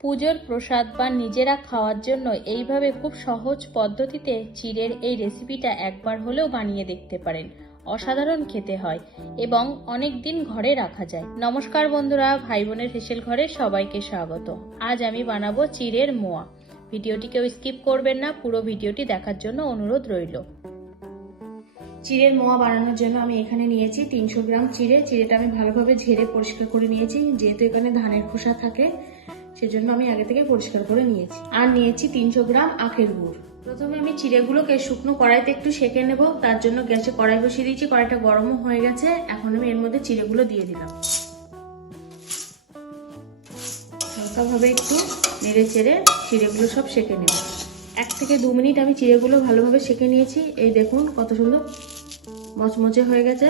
পুজোর প্রসাদ বা নিজেরা খাওয়ার জন্য এইভাবে খুব সহজ পদ্ধতিতে চিড়ের এই রেসিপিটা একবার হলেও বানিয়ে দেখতে পারেন। অসাধারণ খেতে হয় এবং অনেক দিন ঘরে রাখা যায়। নমস্কার বন্ধুরা, ভাই বোনের ফেসেল ঘরে সবাইকে স্বাগত। আজ আমি বানাবো চিড়ের মোয়া। ভিডিওটি কেউ স্কিপ করবেন না, পুরো ভিডিওটি দেখার জন্য অনুরোধ রইল। চিড়ের মোয়া বানানোর জন্য আমি এখানে নিয়েছি তিনশো গ্রাম চিড়ে। চিড়েটা আমি ভালোভাবে ঝেড়ে পরিষ্কার করে নিয়েছি। যেহেতু এখানে ধানের খোসা থাকে সেজন্য আমি আগে থেকে পরিষ্কার করে নিয়েছি। আর নিয়েছি তিনশো গ্রাম আখের গুড়। প্রথমে আমি চিড়েগুলোকে শুকনো কড়াইতে একটু সেঁকে নেব, তার জন্য গ্যাসে কড়াই বসিয়ে দিয়েছি, কড়াইটা গরমও হয়ে গেছে। এখন আমি এর মধ্যে চিড়েগুলো দিয়ে দিলাম। হালকাভাবে একটু নেড়ে চেড়ে চিড়েগুলো সব সেঁকে নেব। এক থেকে দু মিনিট আমি চিড়েগুলো ভালোভাবে সেঁকে নিয়েছি। এই দেখুন কত সুন্দর মচমচে হয়ে গেছে।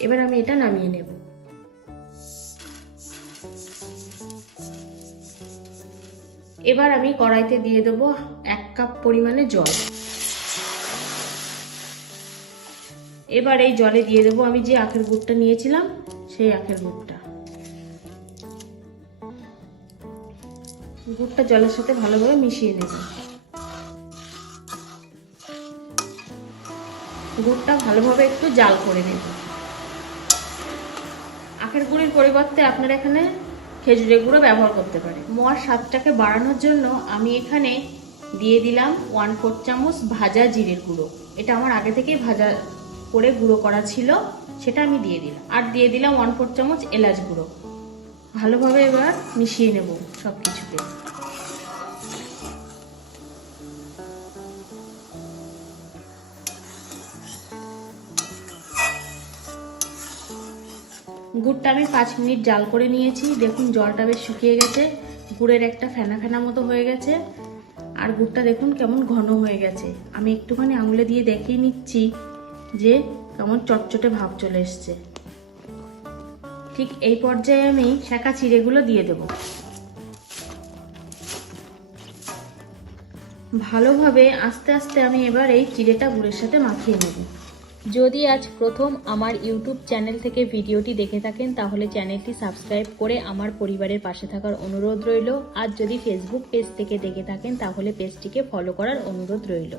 এবার আমি এটা নামিয়ে নেব। এবার আমি কড়াইতে দিয়ে দেবো এক কাপ পরিমাণে জল। এবার এই জলে দিয়ে দেবো আমি যে আখের গুড়টা নিয়েছিলাম, সেই আখের গুড়টা। গুড়টা জলের সাথে ভালোভাবে মিশিয়ে নেব। গুড়টা ভালোভাবে একটু জাল করে নেব। আখের গুড়ির পরিবর্তে আপনারা এখানে খেজুরের গুঁড়ো ব্যবহার করতে পারে। মোয়ার স্বাদটাকে বাড়ানোর জন্য আমি এখানে দিয়ে দিলাম ওয়ান ফোর চামচ ভাজা জিরের গুঁড়ো। এটা আমার আগে থেকেই ভাজা করে গুঁড়ো করা ছিল, সেটা আমি দিয়ে দিলাম। আর দিয়ে দিলাম ওয়ান ফোর চামচ এলাচ গুঁড়ো। ভালোভাবে এবার মিশিয়ে নেব সব কিছুতে গুড়টা আমি পাঁচ মিনিট জাল করে নিয়েছি। দেখুন, জলটা বেশ শুকিয়ে গেছে। গুড়ের একটা ফেনা ফেনা মতো হয়ে গেছে। আর গুড়টা দেখুন কেমন ঘন হয়ে গেছে। আমি একটুখানি আঙুলে দিয়ে দেখিয়ে নিচ্ছি যে কেমন চটচটে ভাব চলে এসছে। ঠিক এই পর্যায়ে আমি শাঁকা চিড়েগুলো দিয়ে দেব। ভালোভাবে আস্তে আস্তে আমি এবার এই চিড়েটা গুড়ের সাথে মাখিয়ে নেব। যদি আজ প্রথম আমার ইউটিউব চ্যানেল থেকে ভিডিওটি দেখে থাকেন, তাহলে চ্যানেলটি সাবস্ক্রাইব করে আমার পরিবারের পাশে থাকার অনুরোধ রইল। আর যদি ফেসবুক পেজ থেকে দেখে থাকেন, তাহলে পেজটিকে ফলো করার অনুরোধ রইল।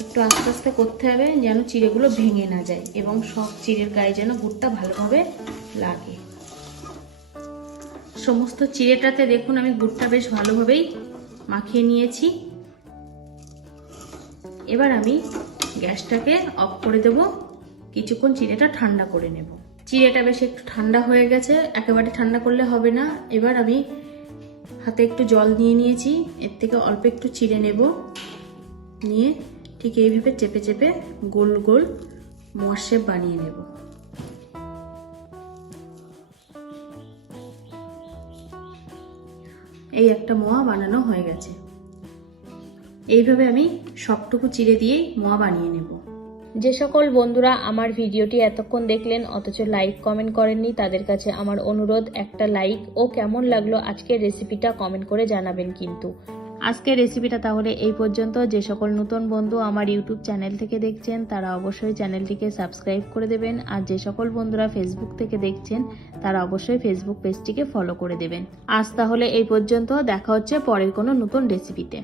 একটু আস্তে আস্তে করতে হবে যেন চিড়েগুলো ভেঙে না যায় এবং সব চিড়ের গায়ে যেন গুড়টা ভালোভাবে লাগে। সমস্ত চিড়েটাতে দেখুন, আমি গুড়টা বেশ ভালোভাবেই মাখিয়ে নিয়েছি। এবার আমি গ্যাসটাকে অফ করে দেব। কিছুক্ষণ চিড়েটা ঠান্ডা করে নেব। চিড়েটা বেশ একটু ঠান্ডা হয়ে গেছে। একেবারে ঠান্ডা করলে হবে না। এবার আমি হাতে একটু জল নিয়ে নিয়েছি। এর থেকে অল্প একটু চিড়ে নেব। নিয়ে ঠিক এইভাবে চেপে চেপে গোল গোল মোয়ার বানিয়ে নেব। এই একটা মোয়া বানানো হয়ে গেছে। এইভাবে আমি সবটুকু চিড়ে দিয়েই মোয়া বানিয়ে নেব। যে সকল বন্ধুরা আমার ভিডিওটি এতক্ষণ দেখলেন অথচ লাইক কমেন্ট করেননি তাদের কাছে আমার অনুরোধ একটা লাইক। ও কেমন লাগল আজকের রেসিপিটা কমেন্ট করে জানাবেন কিন্তু। আজকের রেসিপিটা তাহলে এই পর্যন্ত। যে সকল নতুন বন্ধু আমার ইউটিউব চ্যানেল থেকে দেখছেন তারা অবশ্যই চ্যানেলটিকে সাবস্ক্রাইব করে দেবেন। আর যে সকল বন্ধুরা ফেসবুক থেকে দেখছেন তারা অবশ্যই ফেসবুক পেজটিকে ফলো করে দেবেন। আজ তাহলে এই পর্যন্ত। দেখা হচ্ছে পরের কোনো নতুন রেসিপিতে